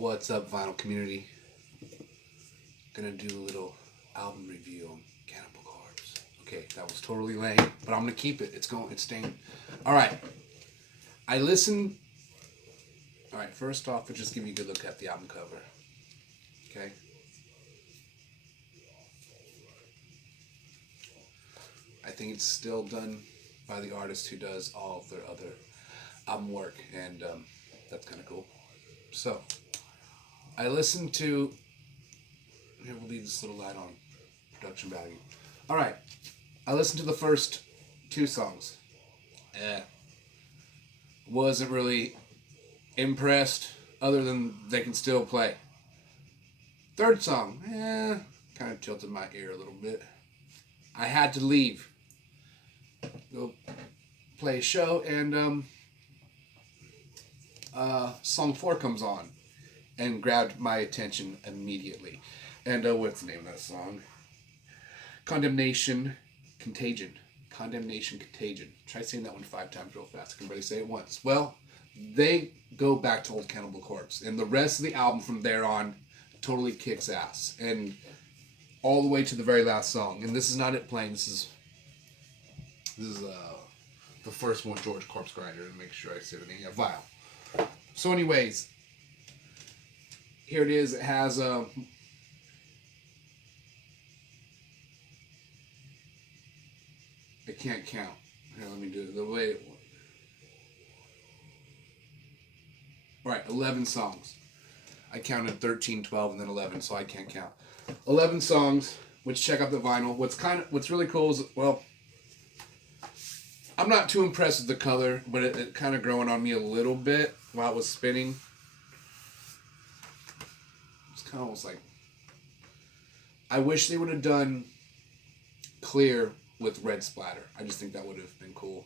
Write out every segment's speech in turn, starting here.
What's up, vinyl community? Gonna do a little album review on Cannibal Corpse. Okay, that was totally lame, but I'm gonna keep it. It's staying. All right. I listened. All right. First off, I'll just give you a good look at the album cover. Okay. I think it's still done by the artist who does all of their other album work, and that's kind of cool. So, I listened to. Here, we'll leave this little light on. Production value. All right. I listened to the first two songs. Wasn't really impressed, other than they can still play. Third song, kind of tilted my ear a little bit. I had to leave, go play a show, and song 4 comes on and grabbed my attention immediately. And what's the name of that song? Condemnation Contagion. Condemnation Contagion. Try saying that one 5 times real fast. Can everybody say it once? Well, they go back to old Cannibal Corpse, and the rest of the album from there on totally kicks ass, and all the way to the very last song. And this is not it playing. This is the first one, George Corpse Grinder, to make sure I say the name. Yeah, Vile. So, anyways, here it is. It has I can't count. Here, let me do it the way. All right, 11 songs. I counted 13, 12, and then 11, so I can't count. 11 songs, which check out the vinyl. What's really cool is, well, I'm not too impressed with the color, but it kind of growing on me a little bit while it was spinning. It's kind of almost like, I wish they would have done clear with red splatter. I just think that would have been cool.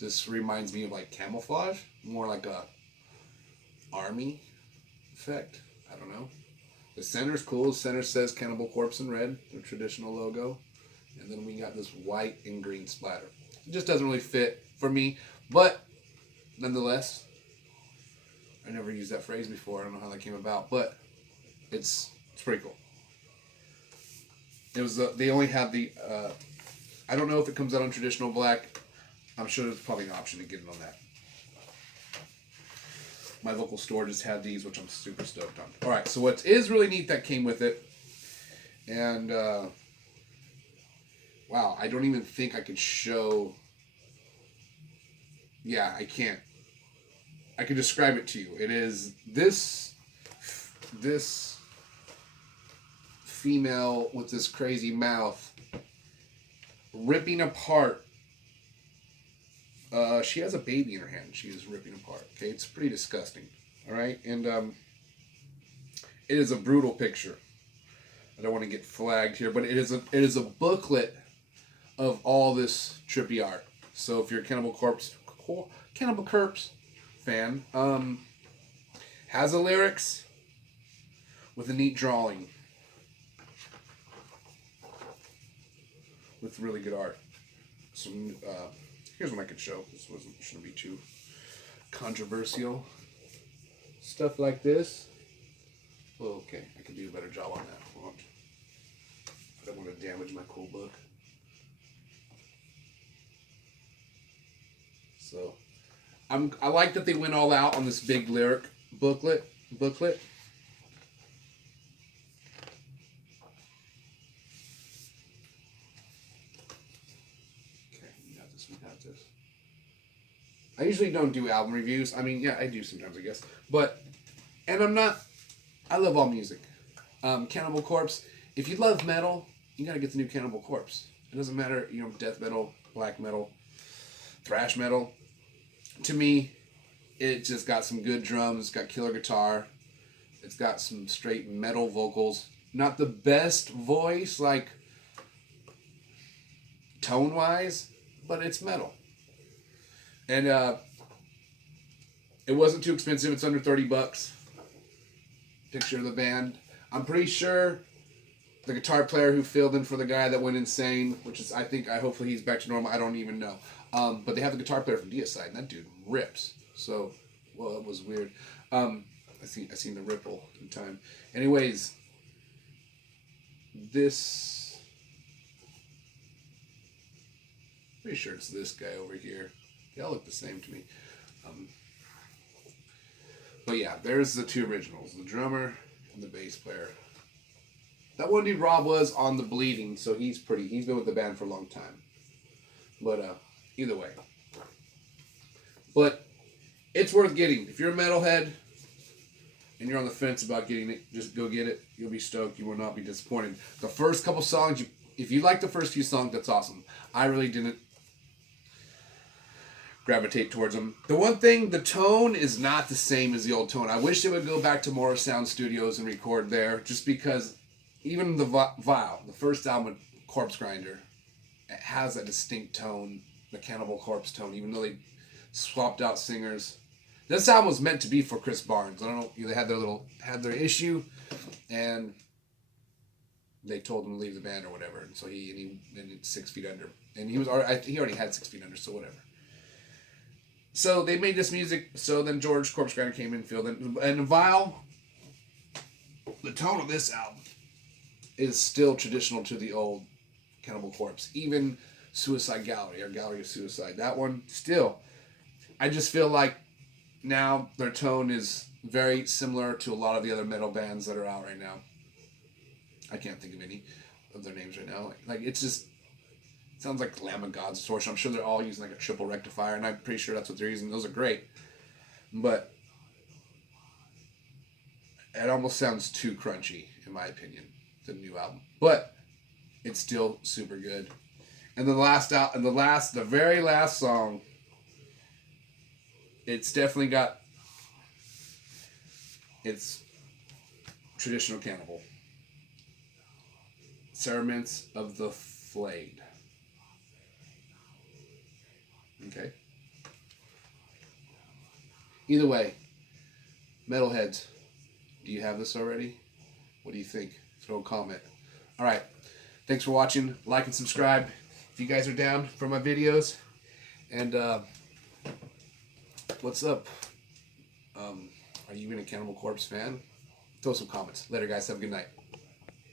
This reminds me of like camouflage, more like a army effect. I don't know. The center's cool. The center says Cannibal Corpse in red, the traditional logo. And then we got this white and green splatter. It just doesn't really fit for me. But, nonetheless, I never used that phrase before. I don't know how that came about. But, it's pretty cool. It was they only had the, I don't know if it comes out on traditional black. I'm sure there's probably an option to get it on that. My local store just had these, which I'm super stoked on. All right, so what is really neat that came with it, and wow, I don't even think I could show. Yeah, I can't. I can describe it to you. It is this female with this crazy mouth ripping apart. She has a baby in her hand. She is ripping apart. Okay, it's pretty disgusting. All right, and it is a brutal picture. I don't want to get flagged here, but it is a booklet of all this trippy art. So if you're a Cannibal Corpse fan, has a lyrics with a neat drawing with really good art. Some here's one I could show. This shouldn't be too controversial. Stuff like this. Well, okay, I can do a better job on that. I don't want to damage my cool book. So, I like that they went all out on this big lyric booklet. Okay, we got this. I usually don't do album reviews. I mean, yeah, I do sometimes, I guess. I love all music. Cannibal Corpse, if you love metal, you gotta get the new Cannibal Corpse. It doesn't matter, death metal, black metal, thrash metal. To me, it just got some good drums, it's got killer guitar, it's got some straight metal vocals. Not the best voice, like, tone-wise, but it's metal. And it wasn't too expensive. It's under $30. Picture of the band. I'm pretty sure the guitar player who filled in for the guy that went insane, which is, hopefully he's back to normal. I don't even know. But they have the guitar player from Deicide, and that dude rips. So, well, it was weird. I seen the ripple in time. Anyways, this, pretty sure it's this guy over here. They all look the same to me. But yeah, there's the two originals, the drummer and the bass player. That one dude Rob was on the Bleeding, so he's been with the band for a long time. But either way. But it's worth getting. If you're a metalhead and you're on the fence about getting it, just go get it. You'll be stoked. You will not be disappointed. The first couple songs, if you like the first few songs, that's awesome. I really didn't gravitate towards them. The one thing, the tone is not the same as the old tone. I wish they would go back to Morris Sound Studios and record there, just because even the Vile, the first album with Corpse Grinder, it has a distinct tone, the Cannibal Corpse tone, even though they swapped out singers. This album was meant to be for Chris Barnes. I don't know, they had their issue, and they told him to leave the band or whatever. And so he 6 Feet Under, and he already had 6 Feet Under, so whatever. So they made this music. So then George Corpse Grinder came in and filled in. And Vile, the tone of this album is still traditional to the old Cannibal Corpse. Even Suicide Gallery, or Gallery of Suicide, that one still. I just feel like now their tone is very similar to a lot of the other metal bands that are out right now. I can't think of any of their names right now. Like it's just, it sounds like Lamb of God's Distortion. I'm sure they're all using like a triple rectifier, and I'm pretty sure that's what they're using. Those are great. But it almost sounds too crunchy, in my opinion, the new album. But it's still super good. And the very last song, it's definitely got its traditional Cannibal. Cerements of the Flayed. Okay. Either way, metalheads, do you have this already? What do you think? Throw a comment. All right. Thanks for watching. Like and subscribe if you guys are down for my videos. And what's up? Are you even a Cannibal Corpse fan? Throw some comments. Later, guys. Have a good night.